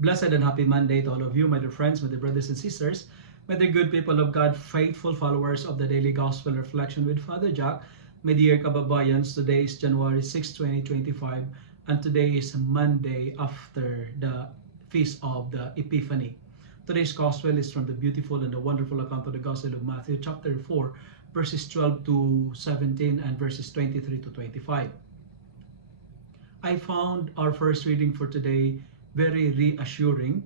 Blessed and happy Monday to all of you, my dear friends, my dear brothers and sisters, my dear good people of God, faithful followers of the Daily Gospel Reflection with Father Jack. My dear kababayans, today is January 6, 2025, and today is Monday after the Feast of the Epiphany. Today's Gospel is from the beautiful and the wonderful account of the Gospel of Matthew, chapter 4, verses 12 to 17 and verses 23 to 25. I found our first reading for today very reassuring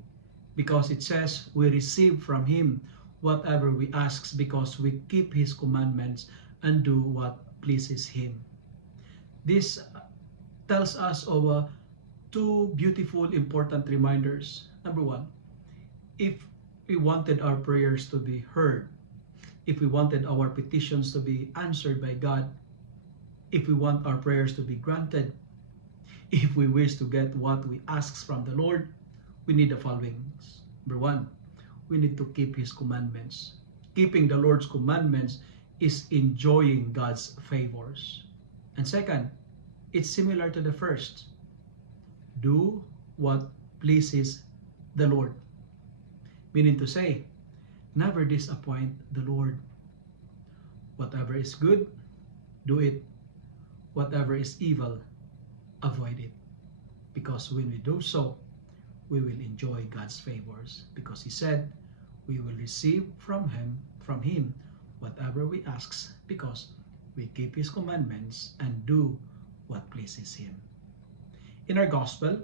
because it says we receive from Him whatever we ask because we keep His commandments and do what pleases Him. This tells us of two beautiful, important reminders. Number one, if we wanted our prayers to be heard, if we wanted our petitions to be answered by God, if we want our prayers to be granted, if we wish to get what we ask from the Lord, we need the following. Number one, we need to keep His commandments. Keeping the Lord's commandments is enjoying God's favors. And second, it's similar to the first. Do what pleases the Lord. Meaning to say, never disappoint the Lord. Whatever is good, do it. Whatever is evil, avoid it. Because when we do so, we will enjoy God's favors. Because He said, we will receive from Him whatever we ask, because we keep His commandments and do what pleases Him. In our Gospel,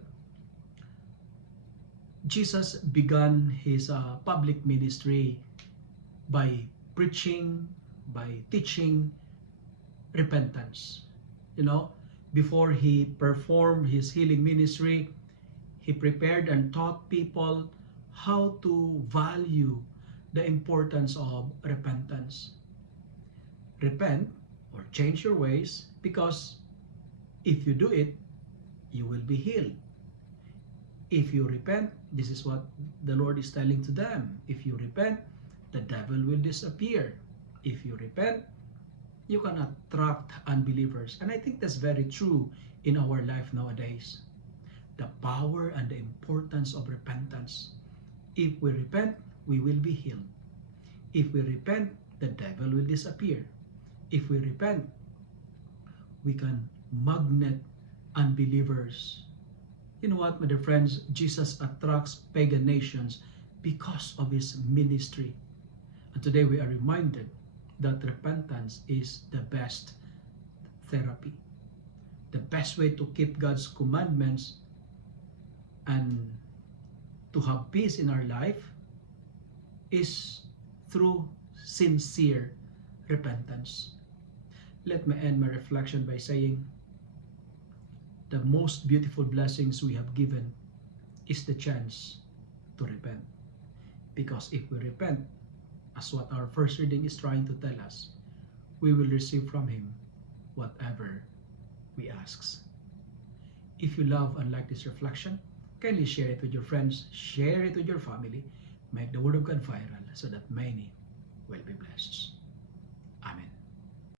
Jesus began His public ministry by preaching, by teaching repentance. Before He performed His healing ministry, He prepared and taught people how to value the importance of repentance. Repent or change your ways, because if you do it, you will be healed. If you repent, this is what the Lord is telling to them. If you repent, the devil will disappear. If you repent, you can attract unbelievers. And I think that's very true in our life nowadays. The power and the importance of repentance. If we repent, we will be healed. If we repent, the devil will disappear. If we repent, we can magnet unbelievers. You know what, my dear friends? Jesus attracts pagan nations because of His ministry. And today we are reminded that repentance is the best therapy. The best way to keep God's commandments and to have peace in our life is through sincere repentance. Let me end my reflection by saying, the most beautiful blessings we have given is the chance to repent. Because if we repent, as what our first reading is trying to tell us, we will receive from Him whatever we ask. If you love and like this reflection, kindly share it with your friends, share it with your family, make the Word of God viral so that many will be blessed.